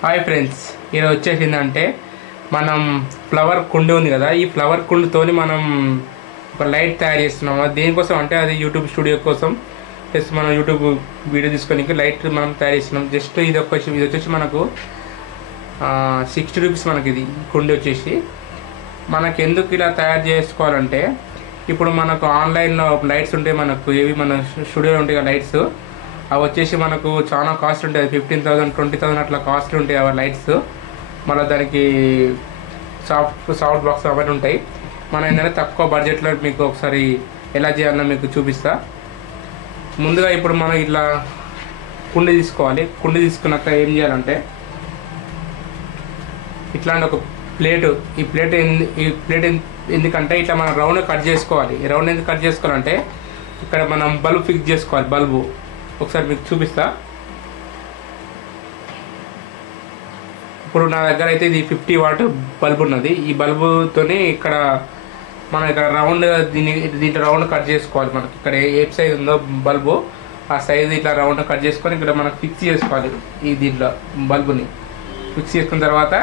Hi friends, ఈరోజు వచ్చేసిందంటే మనం flower కుండి ఉంది కదా, ఈ ఫ్లవర్ కుండితోని మనం ఒక లైట్ తయారు చేస్తున్నాము. దేనికోసం అంటే అది యూట్యూబ్ స్టూడియో కోసం, ప్లస్ మనం యూట్యూబ్ వీడియో తీసుకొని లైట్ మనం తయారు చేస్తున్నాం. జస్ట్ ఇది వచ్చేసి మనకు 60 రూపీస్ మనకి ఇది కుండి వచ్చేసి. మనకు ఎందుకు ఇలా తయారు చేసుకోవాలంటే, ఇప్పుడు మనకు ఆన్లైన్లో లైట్స్ ఉంటాయి, మనకు ఏవి మన స్టూడియోలో ఉంటాయి కదా లైట్స్, అవి వచ్చేసి మనకు చాలా కాస్ట్ ఉంటుంది. 15,000 20,000 అట్లా కాస్ట్ ఉంటాయి అవి లైట్స్. మళ్ళీ దానికి సాఫ్ట్ బాక్స్ అవన్నీ ఉంటాయి. మనం ఏంటంటే తక్కువ బడ్జెట్లో మీకు ఒకసారి ఎలా చేయాలో మీకు చూపిస్తా. ముందుగా ఇప్పుడు మనం ఇట్లా కుండి తీసుకోవాలి. కుండి తీసుకున్నాక ఏం చేయాలంటే, ఇట్లాంటి ఒక ప్లేటు, ఈ ప్లేట్ ఎందుకంటే ఇట్లా మనం రౌండ్ కట్ చేసుకోవాలి. ఈ రౌండ్ ఎందుకు కట్ చేసుకోవాలంటే, ఇక్కడ మనం బల్బు ఫిక్స్ చేసుకోవాలి. బల్బు ఒకసారి మీకు చూపిస్తా. ఇప్పుడు నా దగ్గర అయితే ఇది 50 వాట్ బల్బు ఉన్నది. ఈ బల్బుతోని మనం ఇక్కడ రౌండ్ దీంట్లో రౌండ్ కట్ చేసుకోవాలి. మనకి ఇక్కడ ఏ సైజ్ ఉందో బల్బు, ఆ సైజు ఇట్లా రౌండ్ కట్ చేసుకొని ఇక్కడ మనకు ఫిక్స్ చేసుకోవాలి. ఈ దీంట్లో బల్బుని ఫిక్స్ చేసుకున్న తర్వాత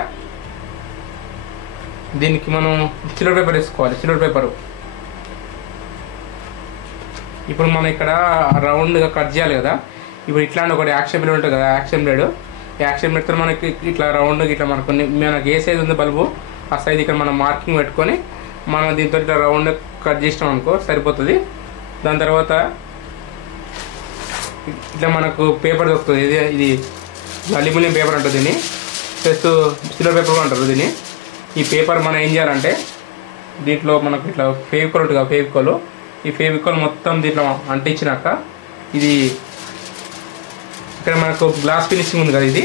దీనికి మనం సిల్వర్ పేపర్ వేసుకోవాలి. సిల్వర్ పేపరు ఇప్పుడు మనం ఇక్కడ రౌండ్గా కట్ చేయాలి కదా. ఇప్పుడు ఇట్లాంటి ఒకటి యాక్షన్ బ్లేడ్ ఉంటుంది కదా, యాక్షన్ బ్లేడ్. ఈ యాక్షన్ బ్లేడ్తో మనకి ఇట్లా రౌండ్ ఇట్లా మనకు ఏ సైజ్ ఉంది బల్బు, ఆ సైజ్ ఇక్కడ మనం మార్కింగ్ పెట్టుకొని మనం దీంతో ఇట్లా రౌండ్ కట్ చేసినాం అనుకో సరిపోతుంది. దాని తర్వాత ఇట్లా మనకు పేపర్ దొరుకుతుంది. ఇది అల్యూమినియం పేపర్ అంటుంది దీన్ని, ప్లస్ సిల్వర్ పేపర్ కూడా అంటారు దీన్ని. ఈ పేపర్ మనం ఏం చేయాలంటే, దీంట్లో మనకు ఇట్లా ఫెవికాల్ ఉంటుంది కదా, ఫెవికాల్. ఈ ఫెవికాల్ మొత్తం దీంట్లో అంటించినాక, ఇది ఇక్కడ మనకు గ్లాస్ ఫినిషింగ్ ఉంది కదా, ఇది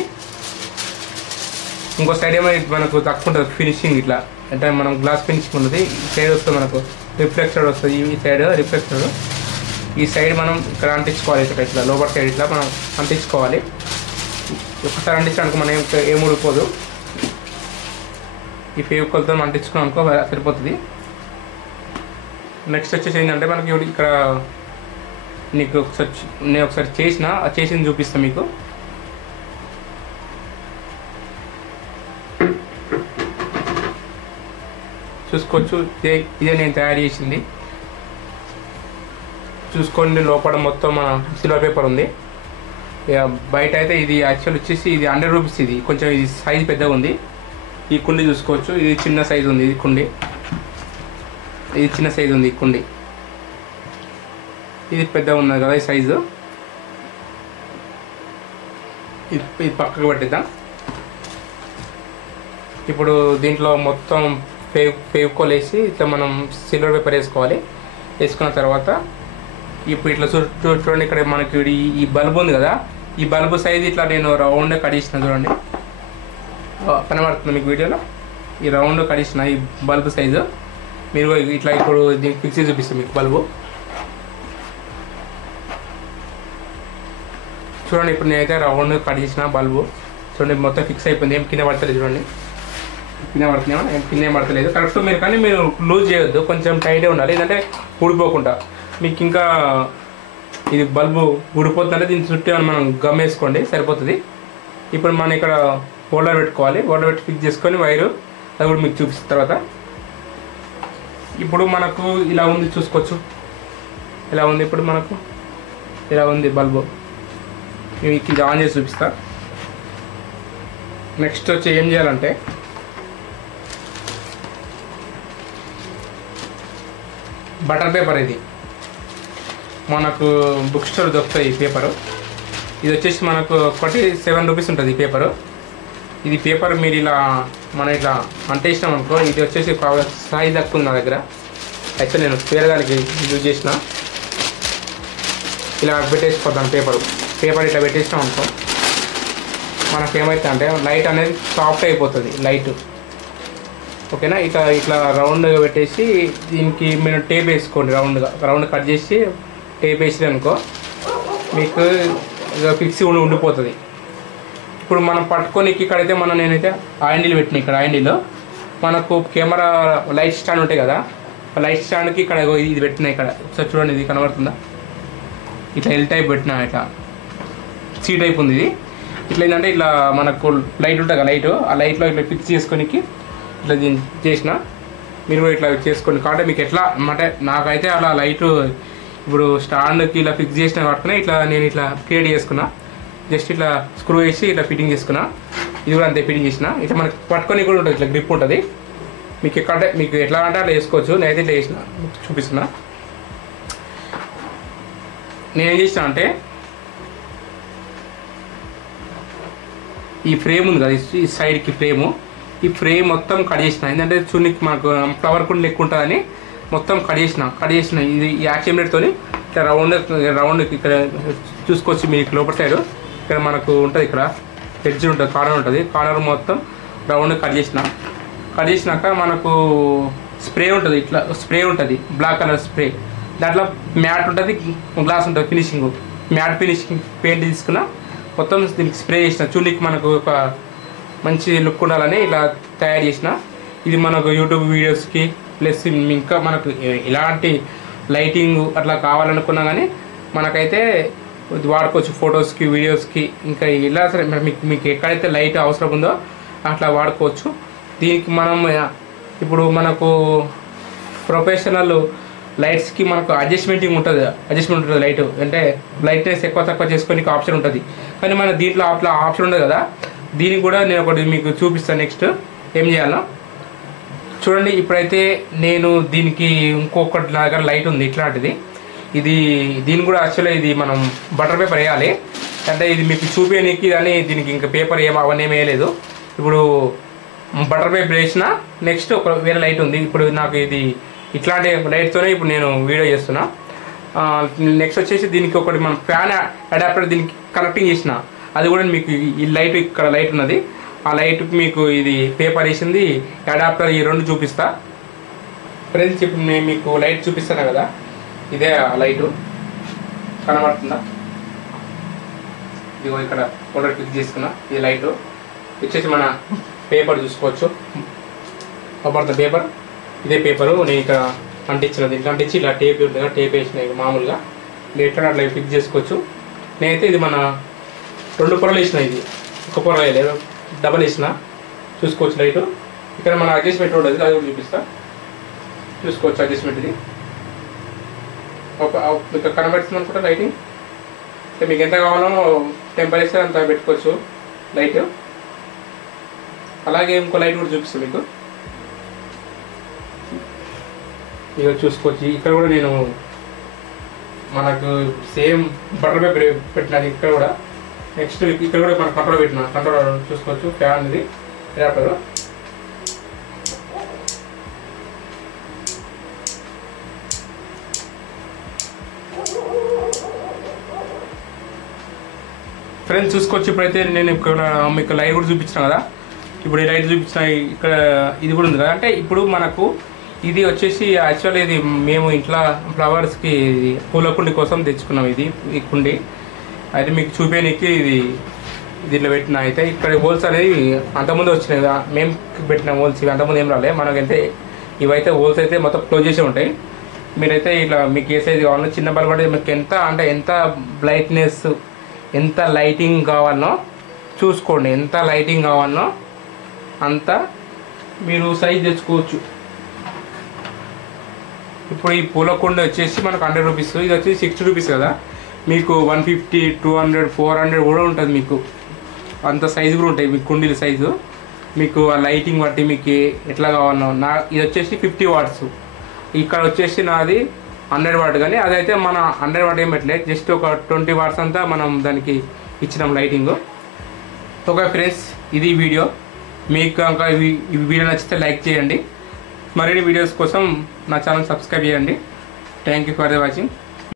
ఇంకో సైడ్ ఏమో మనకు తక్కువ ఉంటుంది ఫినిషింగ్. ఇట్లా అంటే మనం గ్లాస్ ఫినిషింగ్ ఉంటుంది. ఈ సైడ్ వస్తుంది మనకు రిఫ్లెక్టెడ్ వస్తుంది. ఈ సైడ్ రిఫ్లెక్టెడ్, ఈ సైడ్ మనం ఇక్కడ అంటించుకోవాలి. ఇక్కడ ఇట్లా లోపల సైడ్ ఇట్లా మనం అంటించుకోవాలి. ఒకసారి అంటించడానికి మనం ఏం ఊడిపోదు. ఈ ఫెవికాల్తో అంటించుకున్నాం అనుకో సరిపోతుంది. నెక్స్ట్ వచ్చేసి ఏంటంటే, మనకి ఇక్కడ నేను ఒకసారి చేసింది చూపిస్తాను మీకు. చూసుకోవచ్చు, ఇదే నేను తయారు చేసింది. చూసుకోండి, లోపల మొత్తం మన సిల్వర్ పేపర్ ఉంది. ఇక బయట అయితే ఇది యాక్చువల్ వచ్చేసి ఇది 100 రూపీస్. ఇది కొంచెం ఇది సైజ్ పెద్దగా ఉంది. ఈ కుండి చూసుకోవచ్చు, ఇది చిన్న సైజు ఉంది. ఇది కుండి, ఇది చిన్న సైజు ఉంది. ఈ కుండి ఇది పెద్దగా ఉన్నది కదా ఈ సైజు. ఇది పక్కకు పెట్టిద్దాం. ఇప్పుడు దీంట్లో మొత్తం ఫెవికాల్ వేసి ఇట్లా మనం సిల్వర్ పేపర్ వేసుకోవాలి. వేసుకున్న తర్వాత ఇప్పుడు ఇట్లా చూడండి, ఇక్కడ మనకి ఈ బల్బు ఉంది కదా, ఈ బల్బు సైజు ఇట్లా నేను రౌండ్ కట్ చేసిన. చూడండి, కనబడుతుంది మీకు వీడియోలో. ఈ రౌండ్ కట్ చేసిన ఈ బల్బు సైజు మీరు ఇట్లా ఇప్పుడు దీనికి ఫిక్స్ చూపిస్తాను మీకు. బల్బు చూడండి, ఇప్పుడు నేనైతే రౌండ్ కట్ చేసిన బల్బు. చూడండి, మొత్తం ఫిక్స్ అయిపోయింది. ఏం కింద పడతలేదు. చూడండి, కింద పడుతున్నామో ఏం కింద ఏం పడతలేదు. కరెక్ట్ మీరు, కానీ మీరు లూజ్ చేయొద్దు, కొంచెం టైట్గా ఉండాలి. ఏంటంటే ఊడిపోకుండా మీకు ఇంకా ఇది బల్బు ఊడిపోతుందంటే దీని చుట్టూ మనం గమ్ వేసుకోండి సరిపోతుంది. ఇప్పుడు మనం ఇక్కడ హోల్డర్ పెట్టుకోవాలి. హోల్డర్ పెట్టి ఫిక్స్ చేసుకొని వైరు, అది కూడా మీకు చూపిస్తున్న తర్వాత. ఇప్పుడు మనకు ఇలా ఉంది, చూసుకోవచ్చు ఇలా ఉంది. ఇప్పుడు మనకు ఇలా ఉంది బల్బు. మీకు ఇది ఆన్ చేసి చూపిస్తా. నెక్స్ట్ వచ్చి ఏం చేయాలంటే, బటర్ పేపర్, ఇది మనకు బుక్ స్టోర్ దొరుకుతాయి ఈ పేపరు. ఇది వచ్చేసి మనకు ఒకటి 7 రూపీస్ ఉంటుంది ఈ పేపరు. ఇది పేపర్ మీరు ఇలా మనం ఇట్లా అంటేసినాం అనుకో, ఇది వచ్చేసి సైజ్ తక్కువ నా దగ్గర. అయితే నేను పేరగానికి యూజ్ చేసిన. ఇలా పెట్టేసిపోతాను పేపర్ ఇట్లా పెట్టేసినాం అనుకో, మనకు ఏమైతే అంటే లైట్ అనేది సాఫ్ట్ అయిపోతుంది. లైట్ ఓకేనా. ఇట్లా రౌండ్గా పెట్టేసి దీనికి మీరు టేప్ వేసుకోండి. రౌండ్ కట్ చేసి టేప్ వేసి అనుకో మీకు ఫిక్స్ ఉండిపోతుంది. ఇప్పుడు మనం పట్టుకొని ఇక్కడైతే నేనైతే ఆయిండిల్ పెట్టిన. ఇక్కడ ఆయిండిలో మనకు కెమెరా లైట్ స్టాండ్ ఉంటాయి కదా, లైట్ స్టాండ్కి ఇక్కడ ఇది పెట్టిన. ఇక్కడ ఒకసారి చూడండి, ఇది కనబడుతుందా? ఇట్లా ఎల్ టైప్ పెట్టినా, ఇట్లా సి టైప్ ఉంది ఇది. ఇట్లా ఏంటంటే ఇట్లా మనకు లైట్ ఉంటుంది కదా, లైట్ ఆ లైట్లో ఇట్లా ఫిక్స్ చేసుకోనికి ఇట్లా దీన్ని చేసిన. మీరు కూడా ఇట్లా చేసుకొని కాబట్టి మీకు ఎట్లా అంటే నాకైతే అలా లైట్ ఇప్పుడు స్టాండ్కి ఇలా ఫిక్స్ చేసిన పట్టుకుని ఇట్లా నేను ఇట్లా క్రియేట్ చేసుకున్నా. జస్ట్ ఇట్లా స్క్రూ వేసి ఇట్లా ఫిట్టింగ్ చేసుకున్నా. ఇది కూడా అంతే ఫిట్టింగ్ చేసిన. ఇట్లా మనకి పట్టుకొని కూడా ఉంటుంది, ఇట్లా గ్రిప్ ఉంటుంది. మీకు ఎక్కడ మీకు ఎట్లా అంటే అట్లా వేసుకోవచ్చు. నేనైతే ఇట్లా వేసిన చూపిస్తున్నా. నేనేం చేసిన అంటే ఈ ఫ్రేమ్ ఉంది కదా, ఈ సైడ్కి ఈ ఫ్రేమ్ మొత్తం కట్ చేసిన. ఏంటంటే చూనికి మాకు ఫ్లవర్ కుండ ఎక్కువ ఉంటుందని మొత్తం కట్ చేసిన. ఇది ఈ యాక్సిమేట్తో ఇట్లా రౌండ్ ఇక్కడ చూసుకోవచ్చు. మీకు లోపల సైడ్ ఇక్కడ మనకు ఉంటుంది, ఇక్కడ ఎడ్జ్ ఉంటుంది, కార్నర్ ఉంటుంది. కార్నర్ మొత్తం రౌండ్ కట్ చేసినాక మనకు స్ప్రే ఉంటుంది, ఇట్లా స్ప్రే ఉంటుంది, బ్లాక్ కలర్ స్ప్రే. దాంట్లో మ్యాట్ ఉంటుంది, గ్లాస్ ఉంటుంది, మ్యాట్ ఫినిషింగ్ పెయింట్ తీసుకున్న మొత్తం దీనికి స్ప్రే చేసిన. చూడడానికి మనకు ఒక మంచి లుక్ ఉండాలని ఇలా తయారు చేసిన. ఇది మనకు యూట్యూబ్ వీడియోస్కి ప్లస్ ఇంకా మనకు ఇలాంటి లైటింగ్ అట్లా కావాలనుకున్నా కానీ మనకైతే వాడుకోవచ్చు. ఫొటోస్కి, వీడియోస్కి, ఇంకా ఇలా సరే మీకు ఎక్కడైతే లైట్ అవసరం ఉందో అట్లా వాడుకోవచ్చు. దీనికి మనం ఇప్పుడు మనకు ప్రొఫెషనల్ లైట్స్కి మనకు అడ్జస్ట్మెంట్ ఉంటుంది. లైట్ అంటే బ్రైట్నెస్ ఎక్కువ తక్కువ చేసుకొని ఆప్షన్ ఉంటుంది. కానీ మన దీంట్లో అట్లా ఆప్షన్ ఉండదు కదా. దీనికి కూడా నేను ఒకటి మీకు చూపిస్తాను. నెక్స్ట్ ఏం చేయాలో చూడండి. ఇప్పుడైతే నేను దీనికి ఇంకొకటి నా దగ్గర లైట్ ఉంది ఇట్లాంటిది. దీని కూడా యాక్చువల్గా ఇది మనం బటర్ పేపర్ వేయాలి. అంటే ఇది మీకు చూపించడానికి కానీ దీనికి ఇంకా పేపర్ అవన్నీ ఏమి వేయలేదు. ఇప్పుడు బటర్ పేపర్ వేసిన నెక్స్ట్ ఒక వేరే లైట్ ఉంది. ఇప్పుడు నాకు ఇది ఇట్లాంటి లైట్తోనే ఇప్పుడు నేను వీడియో చేస్తున్నా. నెక్స్ట్ వచ్చేసి దీనికి ఒకటి మనం ఫ్యాన్ అడాప్టర్ దీనికి కనెక్టింగ్ చేసిన. అది కూడా మీకు ఈ లైట్ ఇక్కడ లైట్ ఉన్నది. ఆ లైట్కి మీకు ఇది పేపర్ వేసింది, అడాప్టర్, ఈ రెండు చూపిస్తా ఫ్రెండ్స్. ఇప్పుడు నేను మీకు లైట్ చూపిస్తాను కదా, ఇదే ఆ లైటు కనబడుతుందా? ఇదిగో ఇక్కడ ఫోటో క్లిక్ చేసుకున్నా. ఈ లైటు వచ్చేసి మన పేపర్ చూసుకోవచ్చు. అప్పుడు పేపర్ ఇదే పేపరు నేను ఇక్కడ అంటించినది. ఇట్లా అంటించి ఇలా టేప్ ఉంటుంది కదా, టేప్ వేసిన మామూలుగా మీరు ఎట్లా అట్లా ఫిక్స్ చేసుకోవచ్చు. నేనైతే ఇది మన 2 పొరలు వేసిన. ఇది ఒక పొర వేయలేదు, డబల్ వేసిన. చూసుకోవచ్చు లైటు. ఇక్కడ మన అడ్జస్ట్మెంట్ ఉంటుంది, అది కూడా చూపిస్తా. చూసుకోవచ్చు అడ్జస్ట్మెంట్. ఇది మీకు కనబడుతుంది అనుకుంటా లైటింగ్. మీకు ఎంత కావాలో టెంపరేచర్ అంత పెట్టుకోవచ్చు లైట్. అలాగే ఇంకో లైట్ కూడా చూపిస్తాను మీకు. ఇక చూసుకోవచ్చు. ఇక్కడ కూడా నేను మనకు సేమ్ బటర్ పేపర్ పెట్టినది ఇక్కడ కూడా. నెక్స్ట్ ఇక్కడ కూడా మన కంట్రోల్ పెట్టిన. కంట్రోల్ చూసుకోవచ్చు. ఫ్యాన్ ఇది అడాప్టర్. ఫ్రెండ్స్ చూసుకోవచ్చు. ఇప్పుడైతే నేను ఇక్కడ మీకు లైట్ కూడా చూపించిన కదా. ఇప్పుడు ఈ లైట్ చూపించిన ఇక్కడ ఇది కూడా ఉంది కదా. అంటే ఇప్పుడు మనకు ఇది వచ్చేసి యాక్చువల్లీ ఇది మేము ఇంట్లో ఫ్లవర్స్కి పూల కుండి కోసం తెచ్చుకున్నాం. ఈ కుండి అయితే మీకు చూపేనికి దీంట్లో పెట్టిన. అయితే ఇక్కడ హోల్స్ అనేది అంతకుముందు వచ్చినాయి కదా, మేము పెట్టిన హోల్స్. ఇవి అంతకుముందు ఏం రాలే మనకైతే. ఇవైతే హోల్స్ అయితే మొత్తం క్లోజ్ చేసి ఉంటాయి. మీరైతే ఇట్లా మీకు ఏ సైజ్ కావాలన్నా చిన్న బల్బ్ అంటే మీకు ఎంత బ్రైట్నెస్, ఎంత లైటింగ్ కావాలనో చూసుకోండి. ఎంత లైటింగ్ కావాలనో అంత మీరు సైజ్ తెచ్చుకోవచ్చు. ఇప్పుడు ఈ పూల కుండ వచ్చేసి మనకు 100 రూపీస్. ఇది వచ్చేసి 60 రూపీస్ కదా. మీకు 150, 200, 400 కూడా ఉంటుంది. మీకు అంత సైజు కూడా ఉంటాయి మీకు కుండీల సైజు. మీకు ఆ లైటింగ్ బట్టి మీకు ఎట్లా కావాలనో. ఇది వచ్చేసి 50 వాట్స్. ఇక్కడ వచ్చేసి నాది 100 వాట్. కానీ అదైతే మన 100 వాట్ ఏం పెట్టలేదు, జస్ట్ ఒక 20 వాట్స్ అంతా మనం దానికి ఇచ్చినాం లైటింగ్. ఓకే ఫ్రెండ్స్, ఇది వీడియో. మీకు కనుక ఈ వీడియో నచ్చితే లైక్ చేయండి. మరిన్ని వీడియోస్ కోసం నా ఛానల్ సబ్స్క్రైబ్ చేయండి. Thank you for watching.